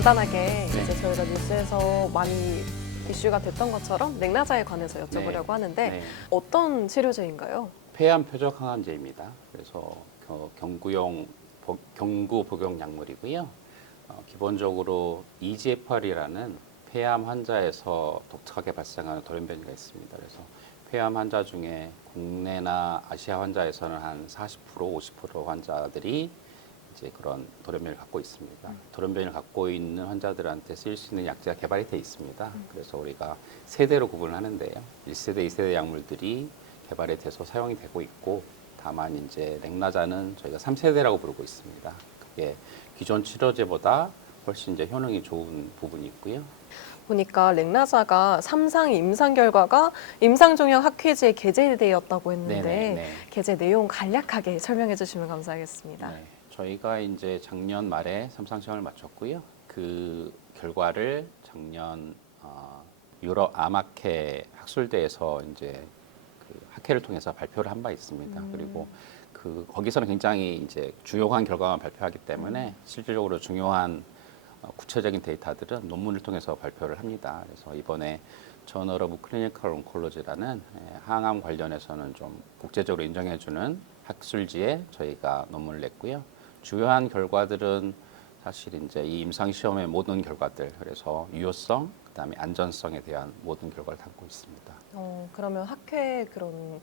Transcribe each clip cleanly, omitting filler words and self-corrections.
간단하게 네. 이제 저희가 뉴스에서 많이 이슈가 됐던 것처럼 렉나자에 관해서 여쭤보려고 하는데 네. 어떤 치료제인가요? 폐암 표적 항암제입니다. 그래서 경구 복용 약물이고요. 기본적으로 EGFR이라는 폐암 환자에서 독특하게 발생하는 돌연변이가 있습니다. 그래서 폐암 환자 중에 국내나 아시아 환자에서는 한 40%, 50% 환자들이 이제 그런 돌연변이를 갖고 있습니다. 돌연변이를 갖고 있는 환자들한테 쓰일 수 있는 약제가 개발이 돼 있습니다. 그래서 우리가 세대로 구분을 하는데요. 1세대, 2세대 약물들이 개발이 돼서 사용이 되고 있고, 다만 이제 렉나자는 저희가 3세대라고 부르고 있습니다. 그게 기존 치료제보다 훨씬 이제 효능이 좋은 부분이 있고요. 보니까 렉나자가 3상 임상 결과가 임상종양 학회지에 게재되었다고 했는데 네네. 게재 내용 간략하게 설명해 주시면 감사하겠습니다. 네, 저희가 이제 작년 말에 3상 시험을 마쳤고요. 그 결과를 작년 유럽 암학회 학술대에서 이제 그 학회를 통해서 발표를 한 바 있습니다. 그리고 거기서는 굉장히 이제 중요한 결과만 발표하기 때문에 실질적으로 중요한 구체적인 데이터들은 논문을 통해서 발표를 합니다. 그래서 이번에 저널 오브 클리니컬 온콜로지라는 항암 관련해서는 좀 국제적으로 인정해주는 학술지에 저희가 논문을 냈고요. 주요한 결과들은 사실 이제 이 임상 시험의 모든 결과들, 그래서 유효성, 그다음에 안전성에 대한 모든 결과를 담고 있습니다. 그러면 학회 그런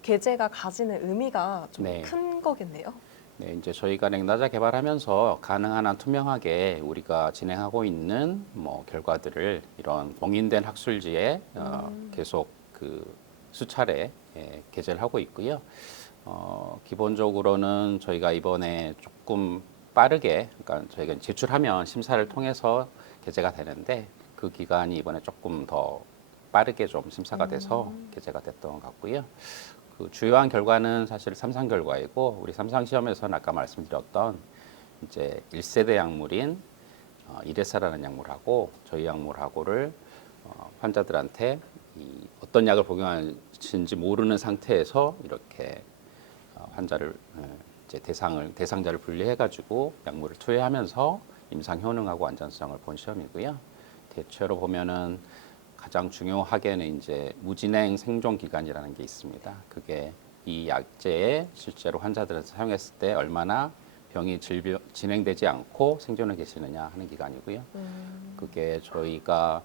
게재가 가지는 의미가 좀 네. 큰 거겠네요. 네, 이제 저희가 렉나자 개발하면서 가능한 한 투명하게 우리가 진행하고 있는 뭐 결과들을 이런 공인된 학술지에 계속 그 수차례 게재를 하고 있고요. 기본적으로는 저희가 이번에 조금 빠르게, 그러니까 저희가 제출하면 심사를 통해서 게재가 되는데 그 기간이 이번에 조금 더 빠르게 좀 심사가 돼서 게재가 됐던 것 같고요. 그 주요한 결과는 사실 3상 결과이고, 우리 3상 시험에서는 아까 말씀드렸던 이제 1세대 약물인 이레사라는 약물하고 저희 약물하고를 환자들한테 어떤 약을 복용하시는지 모르는 상태에서 이렇게 환자를 이제 대상자를 분리해 가지고 약물을 투여하면서 임상 효능하고 안전성을 본 시험이고요. 대체로 보면은 가장 중요하게는 이제 무진행 생존 기간이라는 게 있습니다. 그게 이 약제에 실제로 환자들한테 사용했을 때 얼마나 병이 진행되지 않고 생존해 계시느냐 하는 기간이고요. 그게 저희가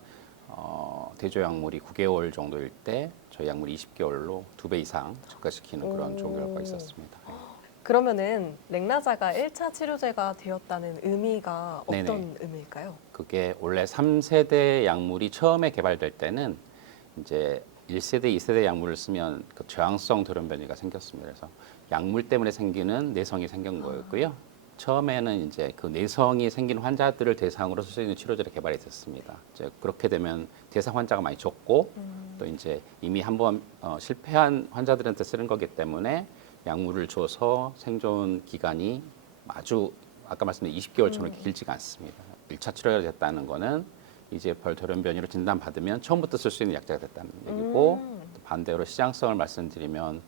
대조 약물이 9개월 정도일 때 저희 약물이 20개월로 2배 이상 증가시키는 그런 좋은 결과가 있었습니다. 그러면은 렉나자가 1차 치료제가 되었다는 의미가 어떤 네네. 의미일까요? 그게 원래 3세대 약물이 처음에 개발될 때는 이제 1세대, 2세대 약물을 쓰면 그 저항성 돌연변이가 생겼습니다. 그래서 약물 때문에 생기는 내성이 생긴 거였고요. 처음에는 이제 그 내성이 생긴 환자들을 대상으로 쓸 수 있는 치료제를 개발이 됐습니다. 이제 그렇게 되면 대상 환자가 많이 적고 또 이제 이미 한번 실패한 환자들한테 쓰는 거기 때문에 약물을 줘서 생존 기간이 아주 아까 말씀드린 20개월처럼 길지가 않습니다. 1차 치료가 됐다는 거는 이제 돌연변이로 진단받으면 처음부터 쓸 수 있는 약제가 됐다는 얘기고, 또 반대로 시장성을 말씀드리면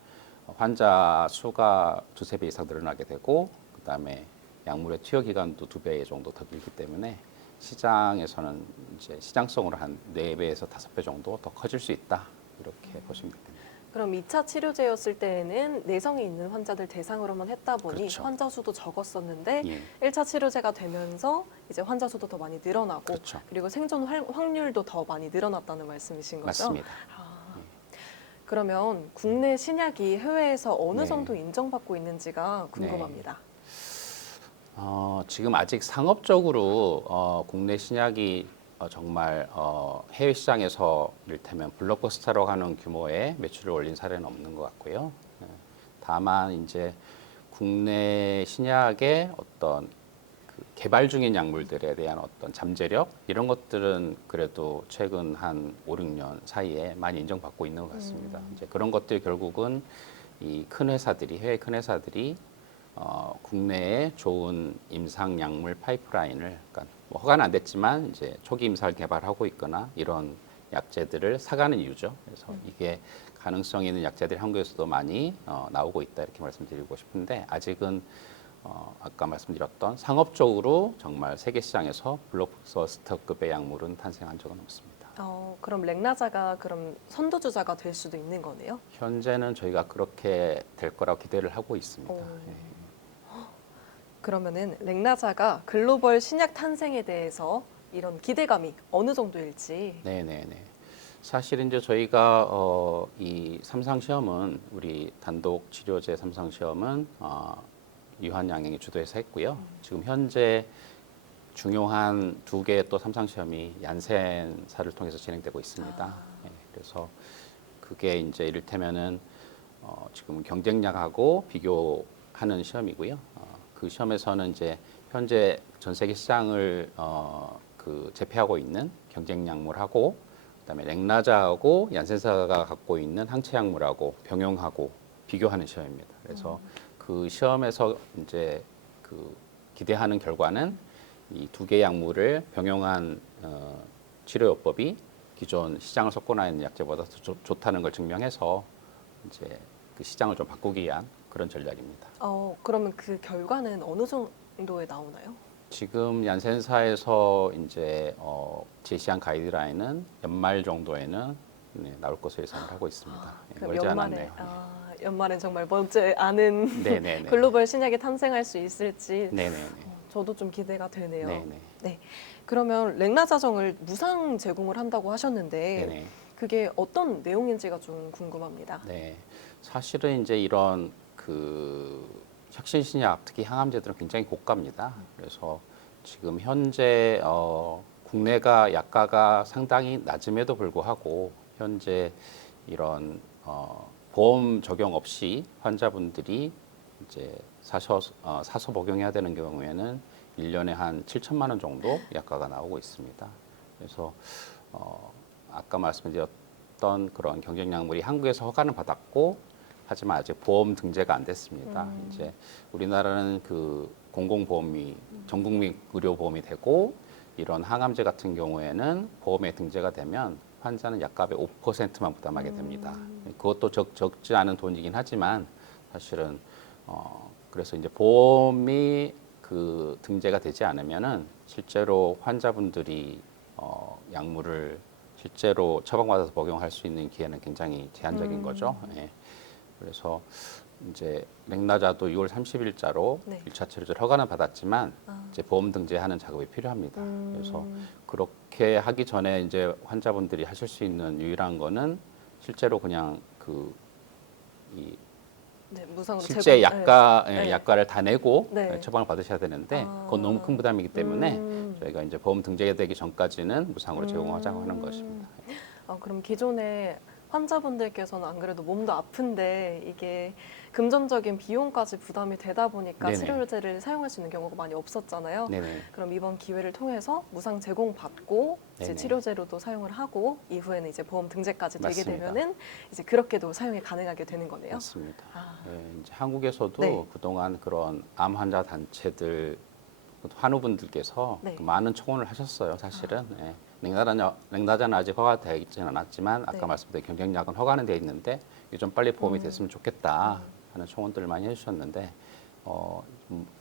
환자 수가 2~3배 이상 늘어나게 되고, 그다음에 약물의 투여 기간도 2배 정도 더 길기 때문에 시장에서는 이제 시장성으로 한 4배에서 5배 정도 더 커질 수 있다, 이렇게 보시면 됩니다. 그럼 2차 치료제였을 때에는 내성이 있는 환자들 대상으로만 했다 보니 그렇죠. 환자 수도 적었었는데 예. 1차 치료제가 되면서 이제 환자 수도 더 많이 늘어나고 그렇죠. 그리고 생존 확률도 더 많이 늘어났다는 말씀이신 거죠? 맞습니다. 그러면 국내 신약이 해외에서 어느 네. 정도 인정받고 있는지가 궁금합니다. 지금 아직 상업적으로 국내 신약이 정말 해외 시장에서 이를테면 블록버스터라고 하는 규모의 매출을 올린 사례는 없는 것 같고요. 다만 이제 국내 신약의 어떤 그 개발 중인 약물들에 대한 어떤 잠재력 이런 것들은 그래도 최근 한 5~6년 사이에 많이 인정받고 있는 것 같습니다. 이제 그런 것들이 결국은 이 큰 회사들이 해외 큰 회사들이 국내에 좋은 임상 약물 파이프라인을, 그러니까 뭐 허가는 안 됐지만 이제 초기 임상을 개발하고 있거나 이런 약제들을 사가는 이유죠. 그래서 이게 가능성 있는 약제들이 한국에서도 많이 나오고 있다, 이렇게 말씀드리고 싶은데, 아직은 아까 말씀드렸던 상업적으로 정말 세계 시장에서 블록버스터급의 약물은 탄생한 적은 없습니다. 그럼 렉나자가 그럼 선두주자가 될 수도 있는 거네요? 현재는 저희가 그렇게 될 거라고 기대를 하고 있습니다. 오. 예. 그러면은 렉나자가 글로벌 신약 탄생에 대해서 이런 기대감이 어느 정도일지. 네네네. 사실 이제 저희가 이 삼상 시험은 우리 단독 치료제 삼상 시험은 유한양행이 주도해서 했고요. 지금 현재 중요한 두 개의 또 삼상 시험이 얀센사를 통해서 진행되고 있습니다. 예, 그래서 그게 이제 이를테면은 지금 경쟁약하고 비교하는 시험이고요. 그 시험에서는 이제 현재 전 세계 시장을 제패하고 있는 경쟁약물하고 그다음에 렉나자하고 얀센사가 갖고 있는 항체 약물하고 병용하고 비교하는 시험입니다. 그래서 그 시험에서 이제 그 기대하는 결과는 이 두 개의 약물을 병용한 치료요법이 기존 시장을 석권하고 있는 약제보다 더 좋다는 걸 증명해서 이제 그 시장을 좀 바꾸기 위한 그런 전략입니다. 그러면 그 결과는 어느 정도에 나오나요? 지금 얀센사에서 이제 제시한 가이드라인은 연말 정도에는 나올 것으로 예상을 하고 있습니다. 그럼 멀지 연말에, 않았네요. 연말엔 정말 먼저 아는 네네네. 글로벌 신약이 탄생할 수 있을지 네네네. 저도 좀 기대가 되네요. 네네. 네. 그러면 렉나자정을 무상 제공을 한다고 하셨는데 네네. 그게 어떤 내용인지가 좀 궁금합니다. 네. 사실은 이제 이런 그 혁신 신약, 특히 항암제들은 굉장히 고가입니다. 그래서 지금 현재 국내가 약가가 상당히 낮음에도 불구하고 현재 이런 보험 적용 없이 환자분들이 이제 사서 복용해야 되는 경우에는 1년에 한 7천만 원 정도 약가가 나오고 있습니다. 그래서 아까 말씀드렸던 그런 경쟁약물이 한국에서 허가는 받았고 하지만 아직 보험 등재가 안 됐습니다. 이제 우리나라는 그 공공보험이 전국민 의료보험이 되고 이런 항암제 같은 경우에는 보험에 등재가 되면 환자는 약값의 5%만 부담하게 됩니다. 그것도 적지 않은 돈이긴 하지만 사실은 그래서 이제 보험이 그 등재가 되지 않으면은 실제로 환자분들이 약물을 실제로 처방받아서 복용할 수 있는 기회는 굉장히 제한적인 거죠. 예. 그래서 이제 렉나자도 6월 30일자로 네. 1차 치료제를 허가는 받았지만 이제 보험 등재하는 작업이 필요합니다. 그래서 그렇게 하기 전에 이제 환자분들이 하실 수 있는 유일한 거는 실제로 그냥 이 네, 무상으로 실제 제공. 네. 약가를 다 내고 네. 처방을 받으셔야 되는데 그건 너무 큰 부담이기 때문에 저희가 이제 보험 등재되기 전까지는 무상으로 제공하자고 하는 것입니다. 그럼 기존에 환자분들께서는 안 그래도 몸도 아픈데 이게 금전적인 비용까지 부담이 되다 보니까 네네. 치료제를 사용할 수 있는 경우가 많이 없었잖아요. 네네. 그럼 이번 기회를 통해서 무상 제공받고 이제 네네. 치료제로도 사용을 하고 이후에는 이제 보험 등재까지 되게 맞습니다. 되면은 이제 그렇게도 사용이 가능하게 되는 거네요. 맞습니다. 아. 예, 이제 한국에서도 네. 그동안 그런 암 환자 단체들 환우분들께서 네. 많은 청원을 하셨어요. 사실은 예. 렉나자는 아직 허가되지는 않았지만 아까 네. 말씀드린 경쟁약은 허가는 돼 있는데 이게 좀 빨리 보험이 됐으면 좋겠다 하는 청원들을 많이 해주셨는데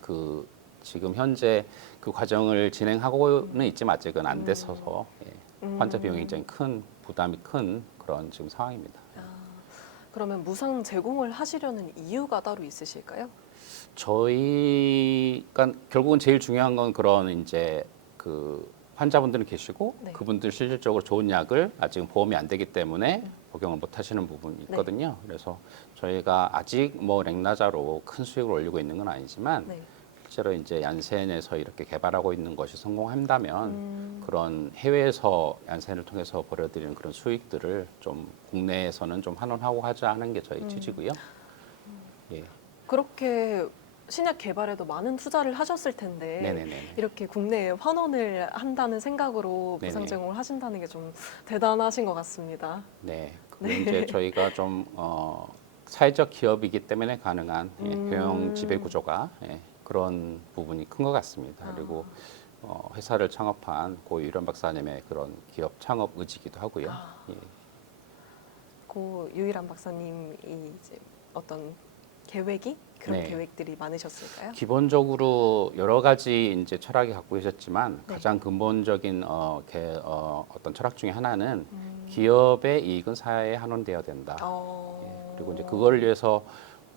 그 지금 현재 그 과정을 진행하고는 있지만 아직은 안 됐어서 예. 환자 비용이 굉장히 큰 부담이 큰 그런 지금 상황입니다. 그러면 무상 제공을 하시려는 이유가 따로 있으실까요? 저희가 결국은 제일 중요한 건 그런 이제 그 환자분들은 계시고 네. 그분들 실질적으로 좋은 약을 아직은 보험이 안 되기 때문에 복용을 못 하시는 부분이 있거든요. 그래서 저희가 아직 뭐 렉나자로 큰 수익을 올리고 있는 건 아니지만 네. 실제로 이제 얀센에서 이렇게 개발하고 있는 것이 성공한다면 그런 해외에서 얀센을 통해서 벌어들이는 그런 수익들을 좀 국내에서는 좀 환원하고 하자 하는 게 저희 취지고요. 예. 그렇게 신약 개발에도 많은 투자를 하셨을 텐데 네네네. 이렇게 국내에 환원을 한다는 생각으로 네네. 무상 제공을 하신다는 게 좀 대단하신 것 같습니다. 네, 그게 이제 저희가 좀 사회적 기업이기 때문에 가능한 경영 지배 구조가 그런 부분이 큰 것 같습니다. 그리고 회사를 창업한 고 유련 박사님의 그런 기업 창업 의지기도 하고요. 예. 고 유일한 박사님이 이제 어떤 계획이 그런 네. 계획들이 많으셨을까요? 기본적으로 여러 가지 이제 철학이 갖고 계셨지만 네. 가장 근본적인 어떤 철학 중에 하나는 기업의 이익은 사회에 환원되어야 된다. 예, 그리고 이제 그걸 위해서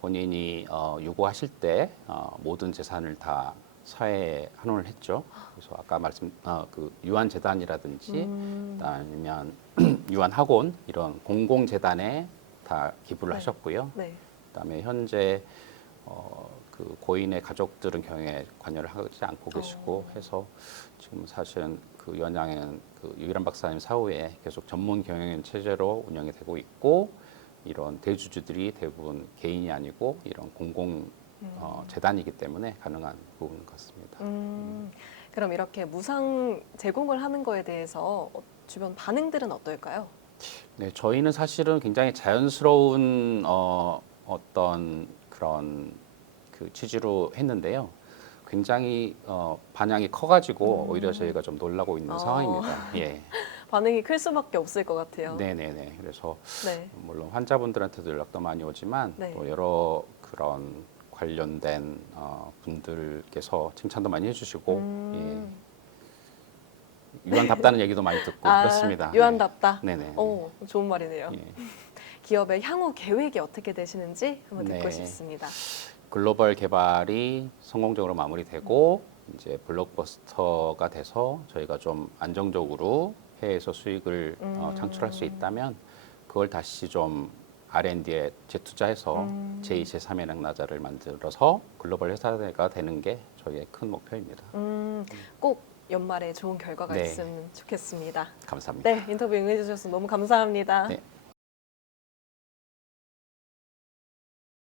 본인이 요구하실 때 모든 재산을 다 사회에 환원을 했죠. 그래서 아까 그 유한 재단이라든지 아니면 유한 학원 이런 공공 재단에 다 기부를 네. 하셨고요. 네. 그다음에 현재 그 고인의 가족들은 경영에 관여를 하지 않고 계시고 해서 지금 사실은 그 위원장은 그 유일한 박사님 사후에 계속 전문 경영인 체제로 운영이 되고 있고 이런 대주주들이 대부분 개인이 아니고 이런 공공 재단이기 때문에 가능한 부분 같습니다. 그럼 이렇게 무상 제공을 하는 거에 대해서 주변 반응들은 어떨까요? 네, 저희는 사실은 굉장히 자연스러운 어떤 그런 그 취지로 했는데요. 굉장히 반향이 커가지고 오히려 저희가 좀 놀라고 있는 어. 상황입니다. 예, 반응이 클 수밖에 없을 것 같아요. 네네네. 그래서 네. 물론 환자분들한테도 연락도 많이 오지만 네. 또 여러 그런 관련된 분들께서 칭찬도 많이 해주시고 유한답다는 얘기도 많이 듣고 그렇습니다. 유한답다. 네. 네네. 좋은 말이네요. 예. 기업의 향후 계획이 어떻게 되시는지 한번 듣고 네. 싶습니다. 글로벌 개발이 성공적으로 마무리되고 이제 블록버스터가 돼서 저희가 좀 안정적으로 해외에서 수익을 창출할 수 있다면 그걸 다시 좀 R&D에 재투자해서 제2, 제3의 낙나자를 만들어서 글로벌 회사가 되는 게 저희의 큰 목표입니다. 꼭 연말에 좋은 결과가 네. 있으면 좋겠습니다. 감사합니다. 네, 인터뷰 응해주셔서 너무 감사합니다. 네,